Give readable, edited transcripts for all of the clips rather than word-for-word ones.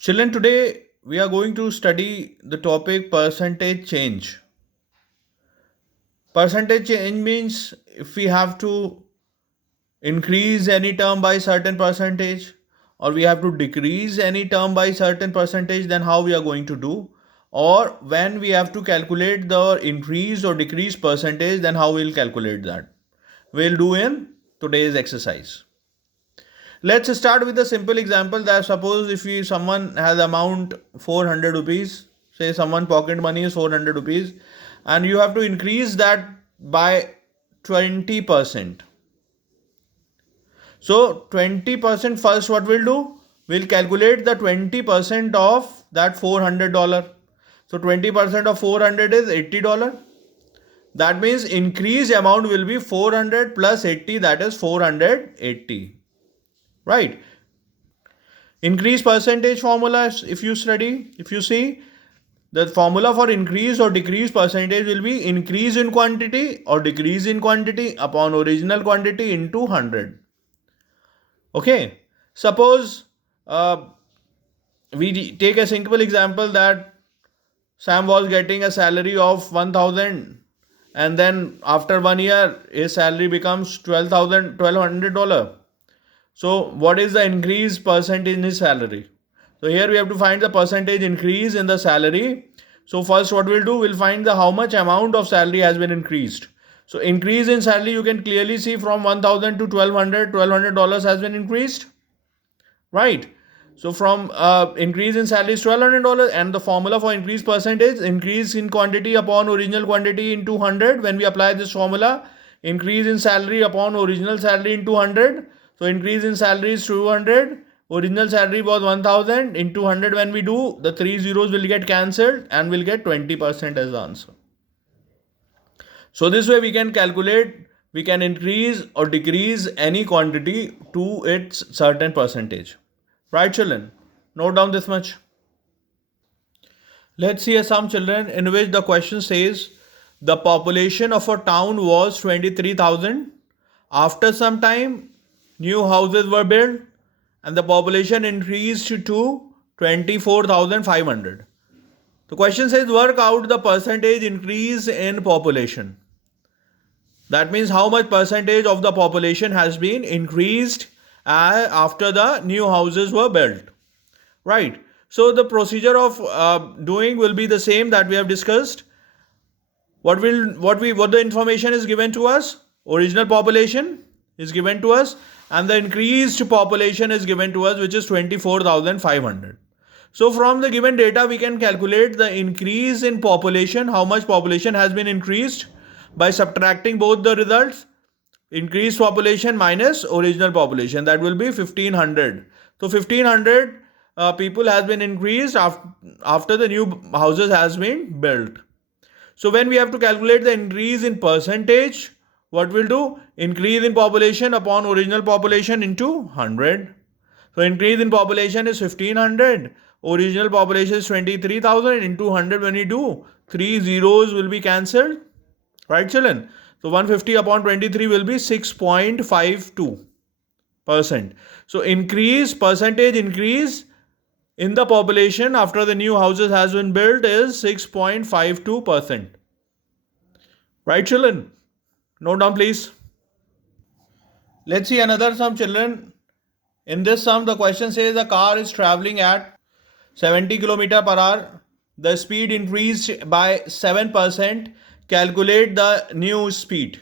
Children, today we are going to study the topic percentage change. Percentage change means if we have to increase any term by certain percentage or we have to decrease any term by certain percentage, then how we are going to do? Or when we have to calculate the increase or decrease percentage, then how we'll calculate that? We'll do in today's exercise. Let's start with a simple example that suppose if someone has amount 400 rupees, say someone pocket money is 400 rupees, and you have to increase that by 20%. So 20% first what we'll do? We'll calculate the 20% of that $400. So 20% of 400 is $80. That means increased amount will be 400 plus 80, that is 480. Right? Increase percentage formula, if you see, the formula for increase or decrease percentage will be increase in quantity or decrease in quantity upon original quantity into 100. Okay, suppose we take a simple example that Sam was getting a salary of 1000, and then after 1 year his salary becomes $1200. So what is the increase percent in his salary? So here we have to find the percentage increase in the salary. So first what we'll do, we'll find the how much amount of salary has been increased. So increase in salary you can clearly see from 1000 to 1200, $1200 has been increased. Right. So from increase in salary is $1200, and the formula for increase percentage, increase in quantity upon original quantity into 100. When we apply this formula, increase in salary upon original salary into 100. So increase in salary is 200, original salary was 1000, into 100 when we do, the 3 zeros will get cancelled and we'll get 20% as the answer. So this way we can calculate, we can increase or decrease any quantity to its certain percentage. Right, children? Note down this much. Let's see some children in which the question says the population of a town was 23,000. After some time, new houses were built and the population increased to 24,500. The question says work out the percentage increase in population. That means how much percentage of the population has been increased after the new houses were built. Right. So the procedure of doing will be the same that we have discussed. What the information is given to us? Original population is given to us, and the increased population is given to us, which is 24,500. So from the given data we can calculate the increase in population, how much population has been increased, by subtracting both the results, increased population minus original population, that will be 1500. So 1500 people has been increased after the new houses has been built. So when we have to calculate the increase in percentage, what we'll do? Increase in population upon original population into 100. So increase in population is 1500, original population is 23,000, into 100 when we do, 3 zeros will be cancelled. Right, children? So 150 upon 23 will be 6.52%. So percentage increase in the population after the new houses has been built is 6.52%. Right, children? Note down, please. Let's see another sum, children. In this sum, the question says a car is traveling at 70 km per hour. The speed increased by 7%. Calculate the new speed.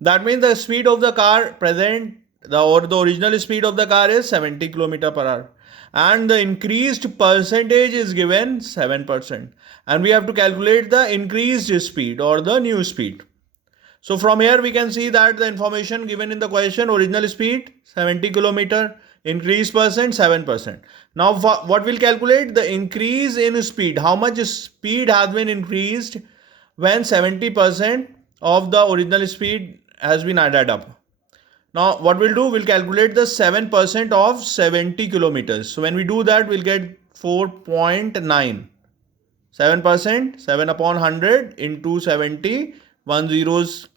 That means the speed of the car present, the original speed of the car is 70 km per hour. And the increased percentage is given 7. And we have to calculate the increased speed or the new speed. So from here we can see that the information given in the question, original speed 70 km, increased percent 7%. Now what we'll calculate? The increase in speed. How much speed has been increased when 70% of the original speed has been added up. Now what we'll do? We'll calculate the 7% of 70 kilometers. So when we do that, we'll get 4.9. 7%, 7 upon 100 into 70, 1 zeros,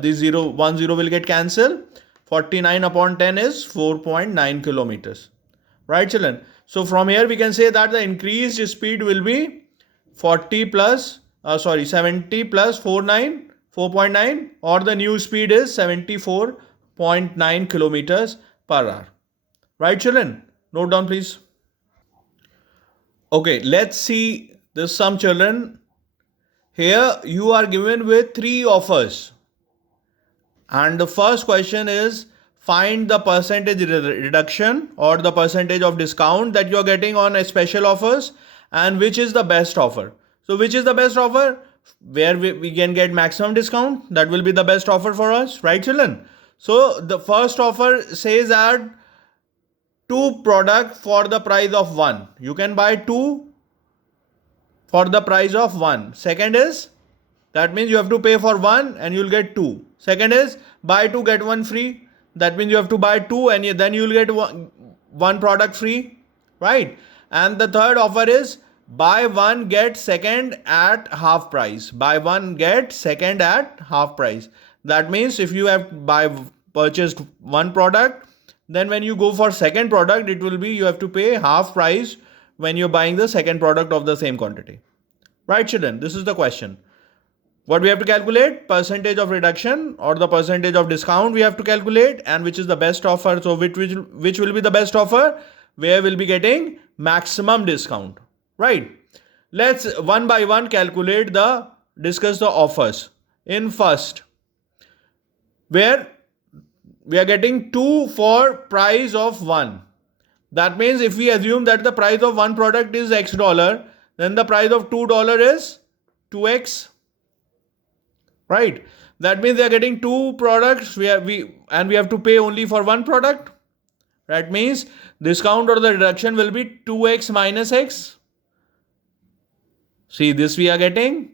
this 1 zero will get cancelled. 49 upon 10 is 4.9 kilometers. Right, children? So from here we can say that the increased speed will be 70 plus 4.9, or the new speed is 74.9 kilometers per hour. Right, children? Note down, please. Okay, let's see this sum, children. Here you are given with 3 offers. And the first question is, find the percentage reduction or the percentage of discount that you are getting on a special offers, and which is the best offer. So which is the best offer? Where we can get maximum discount, that will be the best offer for us, right, children? So the first offer says that 2 product for the price of 1. You can buy 2 for the price of 1. Second is, that means you have to pay for 1 and you'll get 2. Second is, buy 2 get 1 free. That means you have to buy 2 and then you'll get one product free, right? And the third offer is, buy 1 get second at half price. Buy 1 get second at half price. That means if you have purchased 1 product, then when you go for second product, it will be you have to pay half price when you're buying the second product of the same quantity. Right, children? This is the question. What we have to calculate? Percentage of reduction or the percentage of discount we have to calculate, and which is the best offer. So which will be the best offer? Where we'll be getting maximum discount. Right? Let's one by one discuss the offers. In first, where we are getting 2 for price of 1. That means if we assume that the price of 1 product is X dollar, then the price of $2 is 2x. Right? That means they are getting 2 products. We have to pay only for 1 product. That means discount or the reduction will be 2x minus x. See, this we are getting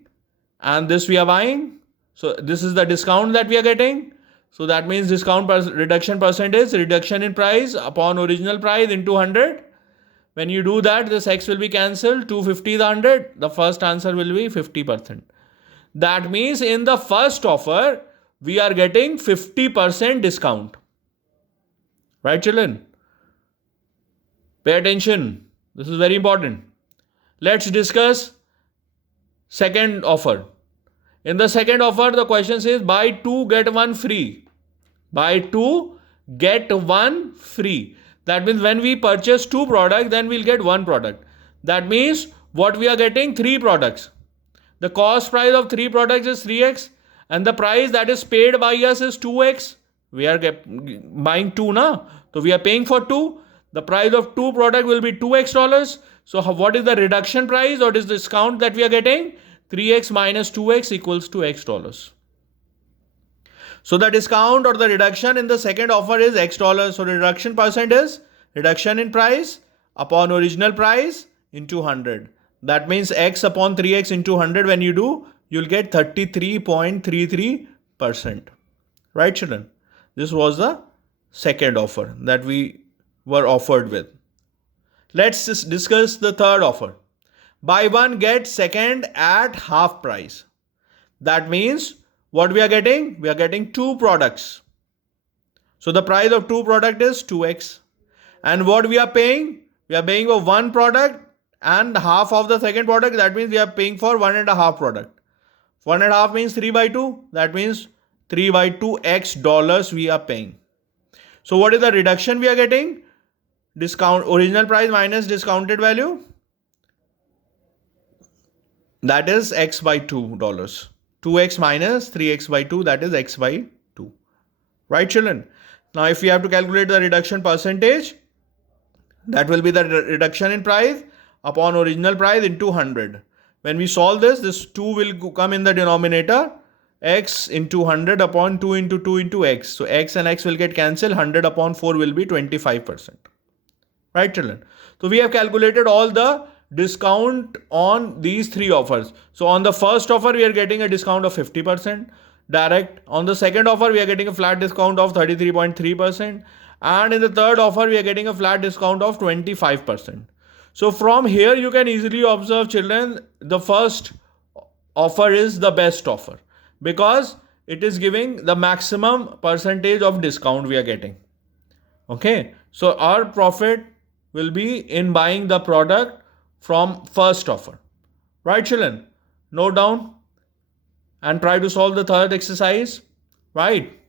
and this we are buying. So this is the discount that we are getting. So that means reduction percentage, reduction in price upon original price into 100. When you do that, this x will be cancelled. 250 the 100. The first answer will be 50%. That means in the first offer, we are getting 50% discount. Right, children? Pay attention. This is very important. Let's discuss second offer. In the second offer, the question says, buy 2 get 1 free. Buy 2 get 1 free. That means when we purchase 2 products, then we'll get 1 product. That means what we are getting? 3 products. The cost price of 3 products is 3x, and the price that is paid by us is 2x. We are buying 2 now. So we are paying for 2. The price of 2 product will be 2x dollars. So what is the reduction price or is the discount that we are getting? 3x minus 2x equals to x dollars. So the discount or the reduction in the second offer is x dollars. So the reduction percent is reduction in price upon original price into 100. That means x upon 3x into 100 when you do, you'll get 33.33%. Right, children? This was the second offer that we were offered with. Let's discuss the third offer. Buy 1 get second at half price. That means what we are getting? We are getting 2 products. So the price of 2 product is 2x. And what we are paying? We are paying for 1 product and half of the second product. That means we are paying for 1.5 product. 1.5 means 3 by 2. That means 3 by 2 x dollars we are paying. So what is the reduction we are getting? Discount original price minus discounted value. That is x by $2. 2x minus 3x by 2, that is x by 2. Right, children? Now if we have to calculate the reduction percentage, that will be the reduction in price upon original price into 100. When we solve this 2 will come in the denominator. X into 100 upon 2 into 2 into x. So x and x will get cancelled. 100 upon 4 will be 25%. Right, children? So we have calculated all the discount on these 3 offers. So on the first offer, we are getting a discount of 50% direct. On the second offer, we are getting a flat discount of 33.3%. And in the third offer, we are getting a flat discount of 25%. So from here, you can easily observe, children, the first offer is the best offer because it is giving the maximum percentage of discount we are getting. Okay. So our profit will be in buying the product from first offer. Right, children? Note down and try to solve the third exercise. Right?